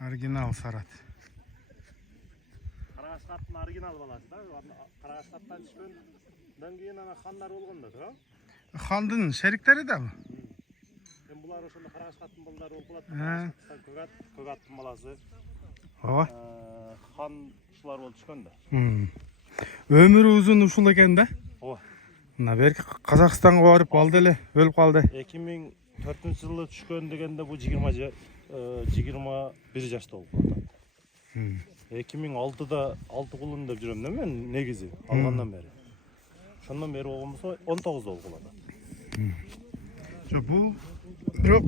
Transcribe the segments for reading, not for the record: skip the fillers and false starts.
Original Sarat. Karagashkаттын оригинал баласы да. Karagashkаттан түшкөндөн кийин ана хандар болгон да, туура? Хандын шериктери да бу. Мен булар ошондо Карагашкаттын балдары болуп калат. Көк аттын баласы. Ооба. Хан ушулар болуп түшкөн да. Өмүрү узун ушул экен да. Ооба. Мына берки Казакстанга барып алды эле, өлүп калды. 2004-жылы түшкөн дегенде бу 21 жашта болуп калды. 2006-да 6 кулун деп жүрөм да мен негизи алгандан бери. Ошондон бери болгон болсо 19 болуп калат. Жо бул бирок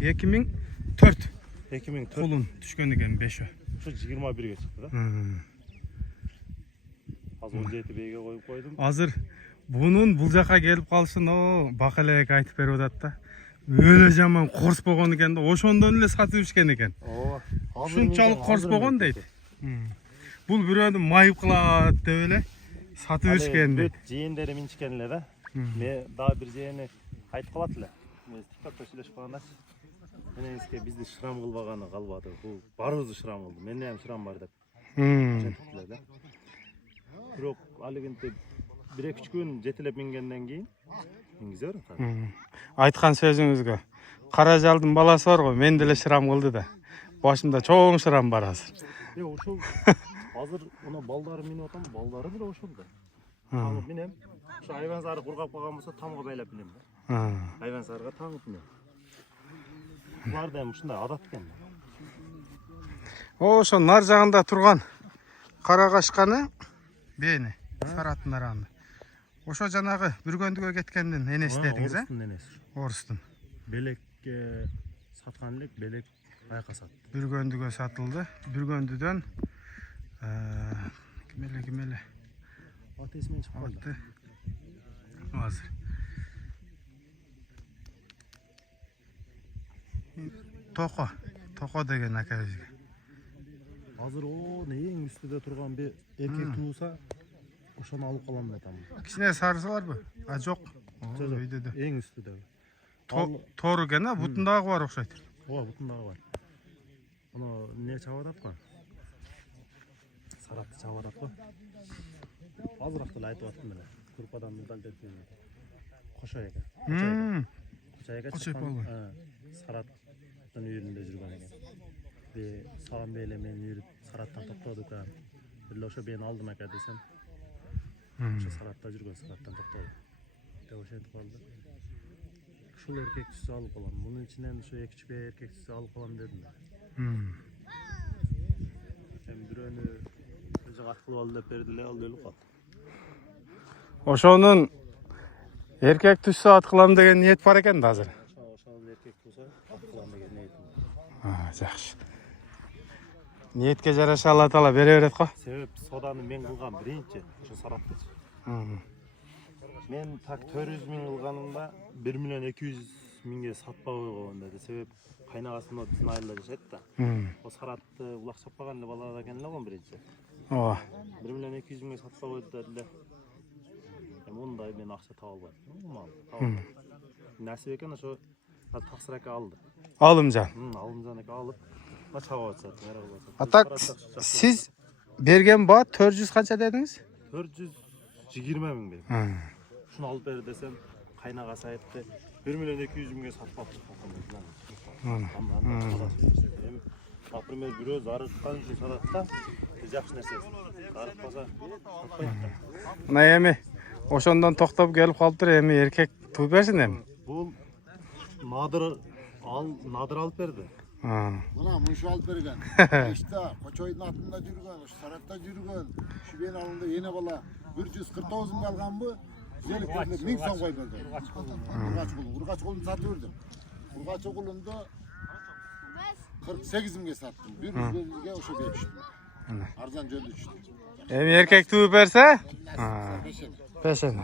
2004 кулун түшкөн экен 5. Ошо 21ге чыкты да. Азыр 17 бейге коюп койдум. Азыр бунун бул жака келип калышын Бак элек айтып берип атат да. Өлө жаман корс болгон экен да, ошондон эле сатып ишкен экен. Ооба. Ушунчалык корс болгон дейт. Бул бирөөдү майып кылат деп эле сатып ишкен дейт. Жээндери минчкен эле да. Мен дагы бир жээни айтып калат эле. Мен TikTokто сүйлөшүп калганда мененизге бизди шырам кылбаганы калбады. Бул барыбызды шырам кылды. Менде ham шырам бар деп. Бирок алигинте 1-2 күн жетелеп мингенден кийин мингизе берет. Айткан сөзүңүзгө кара жалдын баласы бар го, мен деле шырам кылды да. Башымда чоң шырам бар азыр. Ошол азыр мына балдары минип атам, балдары деле ошол да. Минем. Ошо айван сары кургап калган болсо тамга байлап минем да. Айван сарыга таңып минем. Булар да ушундай адат экен. Ошо нар жагында турган Карагашканы бени Сараттын арагында. Ошо жанагы Бүргөндүгө кеткендин энеси дедиңиз, Орустун энеси. Орустун. Белекке саткан элек, белек айка сатты. Бүргөндүгө сатылды. Бүргөндүдөн ким эле Аты эсимен чыгып калды. Азыр. Токо деген акабизге. Азыр эң үстүдө турган бир эркек тууса, ошону алып калам деп атам. Кичине сарысы барбы? Жок. Өйдө эң үстүдө. Тору экен, бутундагы бар окшойт. Ооба, бутундагы бар. Муну эмне чабып атат го? Саратты чабып атат го. Азыраак деле айтып аттым эле. Турпадан медаль берген. Кошой экен. Кошой экен. Сараттын үйүрүндө жүргөн экен. Саган бейле мени үйрүп Сараттан токтоду экен. Бирде ошо мени алдым экен десем. Ошо Саратта жүргөн, Сараттан токтоду. Деп ошентип калды. Ушул эркек түшсө алып калам. Мунун ичинен ошо 2-3 эркек түшсө алып калам дедим. Эми бирөөнү жагат кылып ал деп берди эле, ал өлүп калды. Ошонун эркек түшсө ат кылам деген ниет бар экен да азыр. Ошол эркек түшсө ат кылам деген ниетим. Жакшы. Ниетке жараша Алла Таала бере берет го. Себеп соданы мен кылган биринчи ошо Саратта. Мен так 400 миң кылганымда 1 миллион 200 миңге сатпай койгон деди. Себеп кайнагасы биздин айылда жашайт да. О Саратты улак чаппаган эле бала экен эле го биринчи. Ооба. 1 миллион 200 миңге сатпай койду деди. Мындай мен акча таба албадым. Насип экен ошо таксыр ака алды. Алымжан. Алымжан ака алып, чабып атат. Атак сиз берген баа 400 канча дедиңиз? 420 миң бердим. Ушуну алып бер десем, кайнагасы айтты, 1 миллион 200 миңге сатпап чыккан. Например, бирөө зарыккан үчүн сатат да, жакшы нерсе. Зарыкпаса сатпайт да. Мына эми ошондон токтоп келип калыптыр, эми эркек тууп берсин эми. Бул надыр алып берди. Мына мушу алып берген. Ишта Кочойдун атында жүргөн, Саратта жүргөн. Шүбен алында эне бала 149 миң алганбы? Желектерде 1000 сом кой берди. Ургач кулун сатып бердим. Ургач кулунду 48 миңге саттым. 100 миңге ошо бериштим. Арзан жөнү түштү. Эми эркек тууп берсе? Пешен.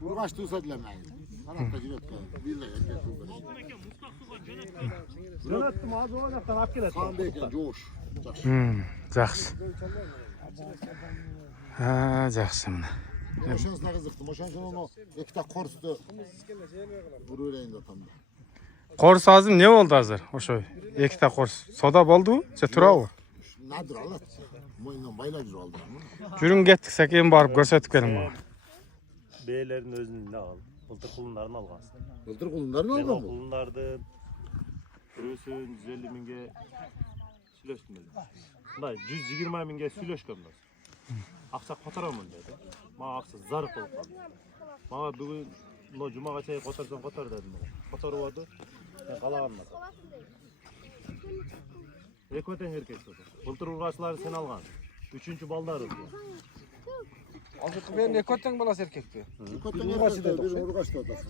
Ургач тууса деле мен. Саратта жүрөткөн. Бизде эркек тууп берди. Жөнөттүм, азыр о жактан алып келет. Кандай экен, жоош. Жакшы. Жакшы мына. Ошонусуна кызыктым. Ошончон экта корсту буру берейин деп атам. Корс азыр не болду азыр? Ошо Ekta kors. Soda boldu, je turabı. Nadir alat. Moyundan bayla jür aldı. Жүрün кеттік, сәкен барып көрсетіп келin бana. Beylerin özünü ne al? Былтыр құлындарын алған. Былтыр құлындарын Мен алған ол бұл. құлындарды біреусін 150 мыңға сүйлештім мен. Мындай 120 мыңға сүйлешкем мен. Ақша қотарамын деді. Маған ақша зарық болып қалды. Маған бүгін мына жұмаға чейін қотарсаң қотар дедім. Қотарып алды. Мен қалағанмын. Екеудің еркек сөзі. Былтыр ұрғашылары сен алған. Üçüncü baldarı diyor. Azıcık ben ne kötü balası erkekti. Kötü urgaçı dedi. Bir urgaç da odası.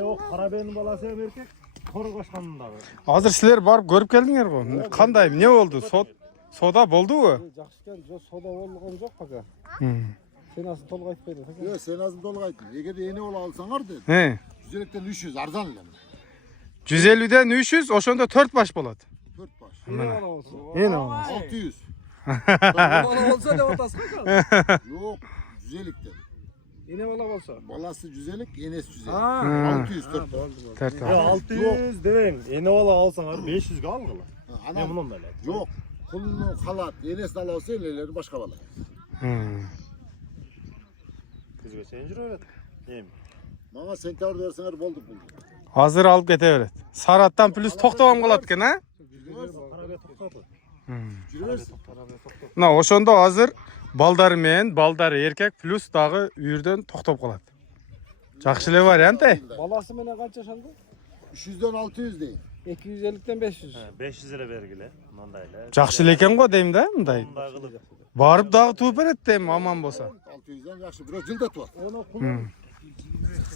O Karabey'in balası hem erkek, Korugaşkan'ın da. Азыр силер барып көрүп келдиңер го. Кандай, эмне болду? Сода болдубу? Жақшыкен жоқ сода болған жоқ пока. Hı. Sen asıl tolga айтпайды. Yok sen azın dolu aytın. Eğer yeni ola alsaňar dedi. He. Güzellikten 300 arzan ile. 150'den 300, oşonda 4 baş bolat. 4 baş. Ne bana olsun. Yine 600. Bana olsa ne otasın bakalım. Yok. Güzellikten. Yine bana olsa. Balası güzellik, enesi güzellik. Ha. 600 4 baş. Tert Ya 600 demeyin. Eni ola alsaňar 500'ga algıla. Ne Anam. bunun böyle? Yok. Kulunu halat, enesi ala olsa elleri başka bala. Kızga sen jür öyle. Yem. Bana sentavr verseňer bolduk buldu. Hazır alıp kete beret. Sarattan plus toktabam kalat eken ha? Karabey toktatı. Jürüversin. Mına oşonda hazır baldары men, baldары erkek plus dagı üyrden toktap kalat. Jakşyle variant ey. Balası mene kaç yaşandı? 300'den 600 değil. 250'den 500. 500 lira vergile. Mandayla. Jakşyle eken go deyim da, mınday. Bunday kılıp. Barıp dagı tuup beret deyim aman bolsa. 600'den yaxşı. Biraz jılda tuat. Onu kullan.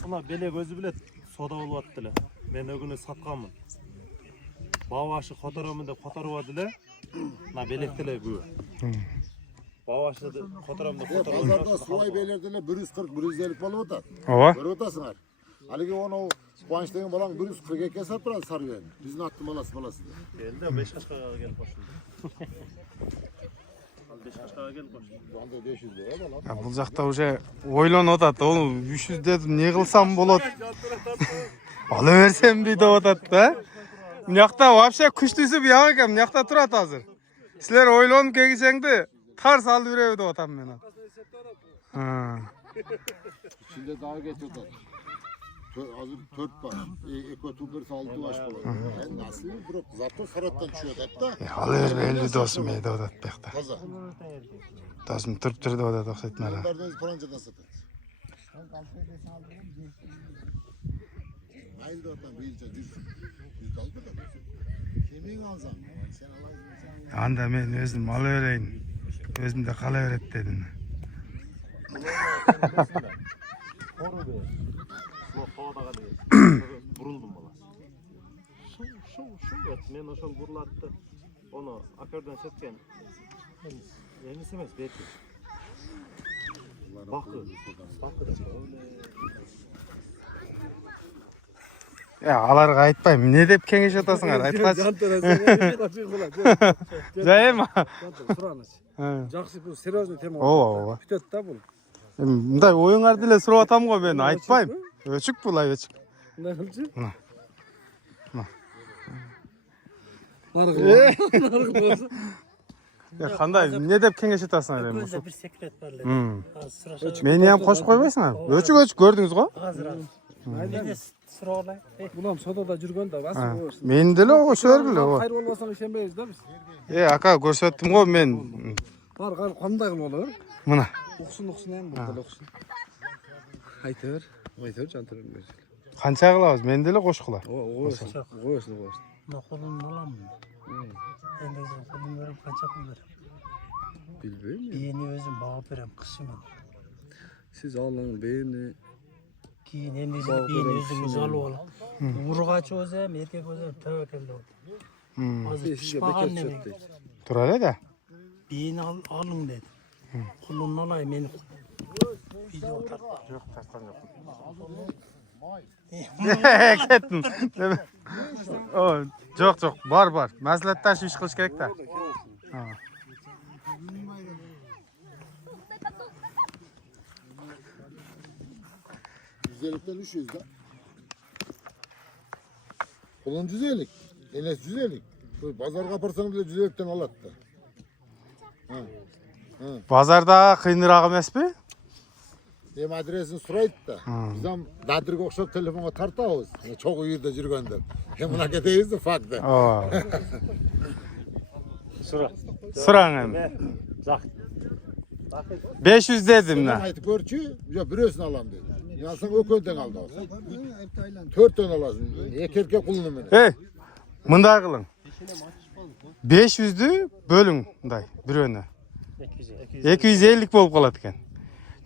Buna bele gözü bile soda olup attılar. Ben o günü satkanmın. Bavaşı kotaramın da kotarıp attılar. Na belektiler bu. Bavaşı da kotaramın da kotarıp Pazarda Suvay Beyler'de 140 150 bolup atar. Ova. Görüp otasыңар. Haligi onu Kuanç degen balan 140 eke sat turadi sarıyan. Bizni attı balası. Geldi 5 kaşkaga gelip koşuldu. 5 kaşkaga gelip koşuldu. Banda 500 lira bala. Ya бұл жақта уже ойланып атат. Оны 300 дедім, не қылсам болот? Ала берсем бі деп атат да. Мынақта вообще күштісі бияқ екен, мынақта тұрат азыр. Сілер ойланып келгенде тарс алып береби деп атам мен. İçinde daha geç otar. Hazır 4 baş. Eko tubersi 6 baş boladı. Nasıl bırak? Zato sarattan düşüyor hatta. Ала бербе 50 досым ей деп атат бияқта. Taza. Досым тұрып тұр деп атат ұқсайды мына. Bunlardan parancadan satır. Ayıldı otan bir ilçe 100 kaldı da. Kimin alsam? Sen alaydın. Анда мен өзім ала берейін. Өзім де қала берет дедім. Koru be. Şu havadaga değil. Buruldum bala. Şu et. Men oşol burulattı. Onu akörden setken. Yenisi emas belki. Bakı. Bakı da Ya аларга айтпайм, эмне деп кеңеш атасыңар? Айткачы. Жайма. Жақсы бұл серьезный тема. Ооба. Бүтөт да бұл. Мындай оюңарды эле сурап атам го мен, айтпайм. Өчүк бул өчүк. Мындай кылчы? Мына. Наргы. Ya кандай, эмне деп кеңеш атасыңар эми? Көзде bir sekret var. Мени ham кошуп койбойсуңар? Өчүк көрдүңүз го? Hazır az. Ben de sıra olay. Бұлам содада жүргөн да басып қойырсың. Мени деле ошо бергиле го. Қайыр болбасаң ишенбейбиз да биз. Ака көрсөттүм го мен. Бар кандай кылып болор? Мына. Уксун эми burada уксун. Айта бер жантырын бер. Канча кылабыз? Мен деле кошкула. Коёсун. Nokulun olan mı? Ben de nokulun verip kaça pul verip. Bilbeyim. Beyni özüm bağıp verem kışımın. Siz Allah'ın beyni Giyin hem de beyni özüm uzalı olan. Urgaç özem, erkek özem tevekkel de oldu. Azı sizge pişpagan beket ne çöktü. Dur hele de. Beyni alın dedi. Kulun olay meni. Video tartma. Yok tartkan yok. Kettim. Yok. Бар. Мәслихатташып иш кылыш керек да. Güzellikten 300 da. Kulun güzellik. Enes 150. Bu pazarga aparsang bile 150'den alat da. Bozorda qiyinroq emasmi? Hem adresini suraydı da. Biz ham dadırga okşap telefonga tartabız. Çok uyurda жүрgöndür. Hem buna keteyiz de fakta. Oo. Sıra. Sıraң endi. Zak. 500 dedim Ben ne? aytıp görçü, ya biresini alam dedi. Yalsan ökölden aldı olsa. 4 tane alasın. Erkek kulunu mene. Hey, mınдай qılın. 500'dü bölün mınдай biröne. 250 болып қалады екен.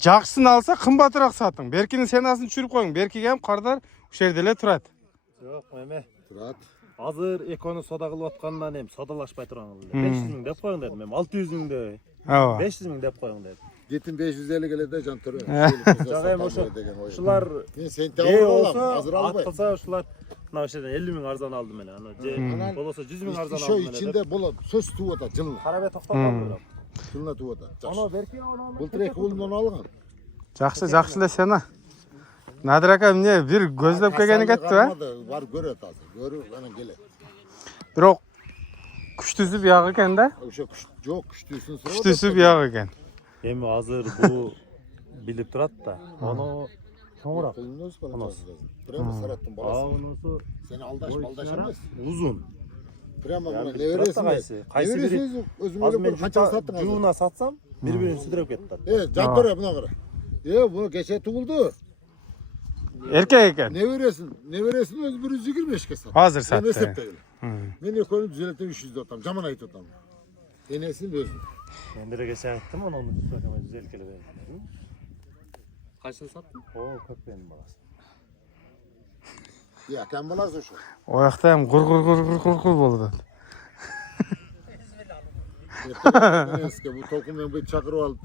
Жақсысын алса қымбатырақ сатың. Беркінің сенасын түшіріп қойың. Беркіге hem қардар үш жерде эле тұрады. Yok meme. Turat. Hazır ekonu soda kılıp atkandan hem sodalaşpay turan kıldı. 500 ming dep koyun dedim hem 600 ming de. Aa. 500 ming dep koyun dedim. Gittim 550 gelede can törü. Canım hem şular Ben seni D tavır olam. olsa Hazır albay. atılsa şular na şeyden 50 ming arzan aldım ben. Ana C olsa 100 ming arzan Şu aldım ben. içinde bola söz tuvada cılına. Harabe toktab kaldı. Cılına tuvada. Onu belki onu Бұл трек қолымнан алған. Жақсы, жақсы эле сена. Надыр ака эмне бир көздөп келген экенти ба? Бар көрөт азыр. Көрүп анан келет. Бирок күчтүүсү бияк экен да. Ошо жок күчтүүсүн сурап. Күчтүүсү бияк экен. hem hazır bu bilip durat da onu sonra Қолымнан спалат. Прямо сараттын баласы. onusu Seni aldaş emez. uzun. Prямо Yani мына bilip durat da небересин. kaysi biri өзүм az эле men bir kança sattың азыр. cuğuna satsam birbirini südürüp kettiler. Жантор мына кара. Буну кече тугулду. Эркек экен. Небересин өзү 125ке сатты. Азыр сатты. Мен экөөнү düzeltip 300 атам. Жаман айтып атам. Энесин өзү. Ben de geçen gittim onu tutakama güzel kere verdim. Kaçını sattın? O köpeğin balası. Ya kan баласы ошо. Оякта эми гур болуп атат. Eski bu tokumen bir çakırıp alıp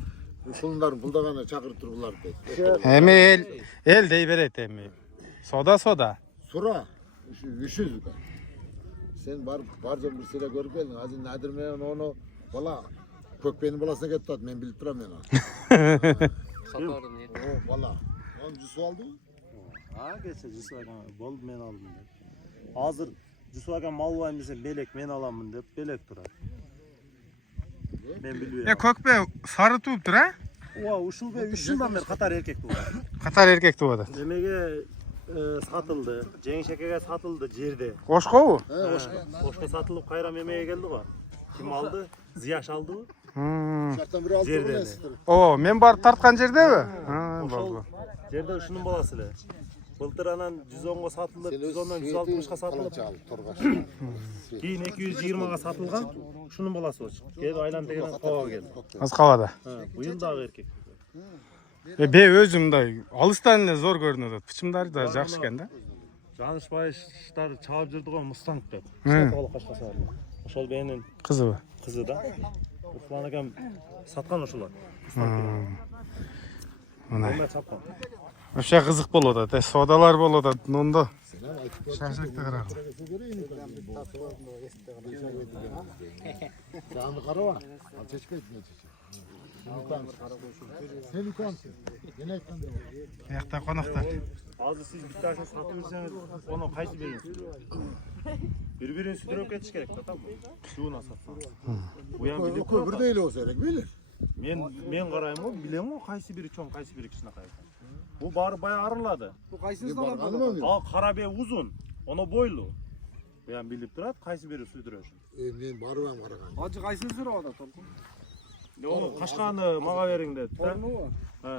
kulunların buldagana çakırıp durgular dedi. Эми эл дей берет эми. Сода. Sura 300 da. Sen barca bir sene görüp geldin. Azın nadir men onu bala kökbeğinin balasına gitti at. Men bilip duram yani. O bala. Onu cüsü aldı mı? Ha geçse Cüsvagan bol men aldım dedi. Hazır Cüsvagan mal var mısın belek men alamın deyip belek durar. Ben biliyorum. көкпе сары тууптур а? Oha uşul be 3 yıldan beri Katar erkek bu. Катар эркек тууп атат. Demege satıldı. Cenk şekere satıldı cirde. Ошкобу? Boşka satılıp kayram yemeğe geldi o. Kim aldı? Ziyaş aldı o. Şarttan biri aldı mı Жерде. ne sıtırı? О, мен барып тарткан жердеби? Ошол жерде ушунун баласы эле. Былтыр анан 110го сатылып, 110дон 160га сатылып, кийин 220га сатылган. Ушунун баласы болчу. Келип айланып деген коога келди. Аскабада. Быйыл дагы эркек. Бе өзү мындай алыстан эле зор көрүнүп атат. Пычымдары да жакшы экен да. Жанышбаевтар чабып жүрдү го Мустанг деп. Hı. Сатып качкаса. Ошол менин Кызыбы? кызы да. Уфлан акам саткан ошолор. Мына. Эмне саткан? Вообще кызык болуп атат. Содалар болуп атат. Нондо. Шашлыкты караган. Canlı karava. Al çeşke etmeye çeşke. Sen utansın. Yine ekten de. Биякта коноктор. Азыр сиз битташын сатып берсеңиз, ону кайсы бериңиз? Бири-бирин сүдүрөп кетиш керек да, тамбы. Шуна сатсаңыз. Буян билип Köbür değil olsa gerek bilir. мен карайм го, билем го кайсы бири чоң, кайсы бири кичинекай. Бу баары бая арылады. Ал кара бе узун, оно бойлуу. Буян билип турат, кайсы бири сүдүрөшүн. Men barıvam karagan. Hacı kaysını sürüp adam Tolkun. Ону качканы мага бериң деди да.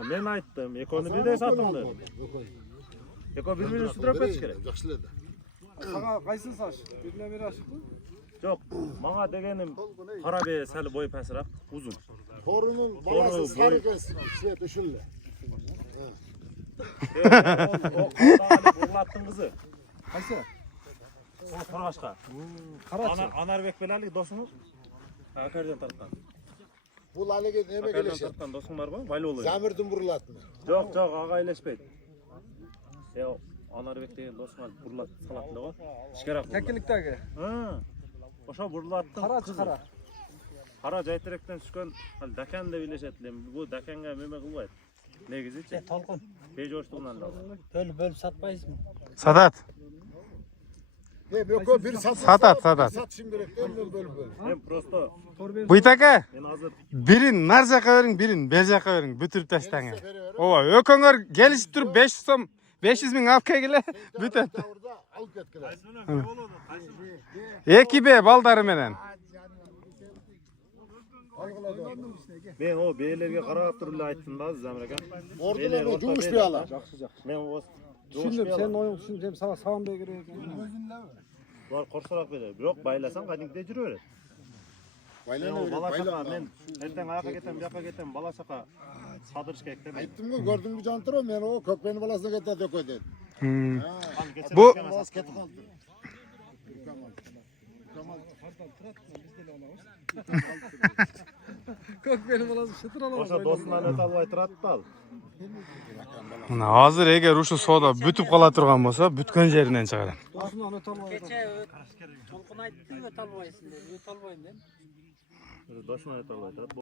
Мен айттым, экөөнү бирдей сатың дедим. Экөө бири-бирин сүдүрөп кетиш керек. Жақшылады. Sana kaysını saç. Birine biri açık mı? Жок, мага дегеним кара бе сәл бой пасыраак, узун. Torunun balası sarı gelsin. İşte düşünle. Buрлаттын кызы. Kaysı? О, Торгашка. Karaçı. Анарбек белали досуңуз? Акарден тарткан. Bu lalege neme Акарден gelişir? тарткан досуң барбы? Байлоолу. Zamirdin burulatma. Жок, ага элеспейт. Анарбек деген досуңа бурлат салат эле го. Ишкерак. Tekkinlikteki. Ошо бурлаттын Karaçı kara. Кара жайтеректен түшкөн дакан деп билешет элем. Бул даканга меме кылбайт. Негизичи. Tolkun. Пейжоштугунан да. Bölüp satmayız mı? Сатат. Ne bökö bir satış. Satat, satat. Satışın gerek değil mi böyle böyle? Ben prosto. Buyut aka. Ben hazır. Birin nar jaka verin, birin bel jaka verin. Bütürüp taştаңа. Ova, ököңөр gelişip turup 500 so'm, 500 ming alып kelgile. Bütet. Orada alıp ketkiler. 2B baldары менен. Ben o beylerge qarab turib aytdim da Zamir aka. Orada o jumuş bir ala. Men o Düşündüm, senin oyun düşündüm, sana sağım beygir ekan. Var korsarak beder. Biroq baylasan qadimgide juraveradi. Men o bala şaka men erten ayaqa ketem, bu yoqqa ketem, bala şaka sadırış kerak da. Aytdim ku gördün mü Jantro men o kökbeni balasına getir dökö dedi. Bu Ketip kaldı. Kök benim olasın, şıtır alamaz. Oşa dostundan öte albay turadi da al. mına азыр эгер ушу соода бүтүп кала турган болсо, бүткөн жеринен чыгарам. Dostundan öte almayı. Kecha Толкун айтты, өтө албайсың деп. Өтө албайм деп. Dostundan öte albay turadi.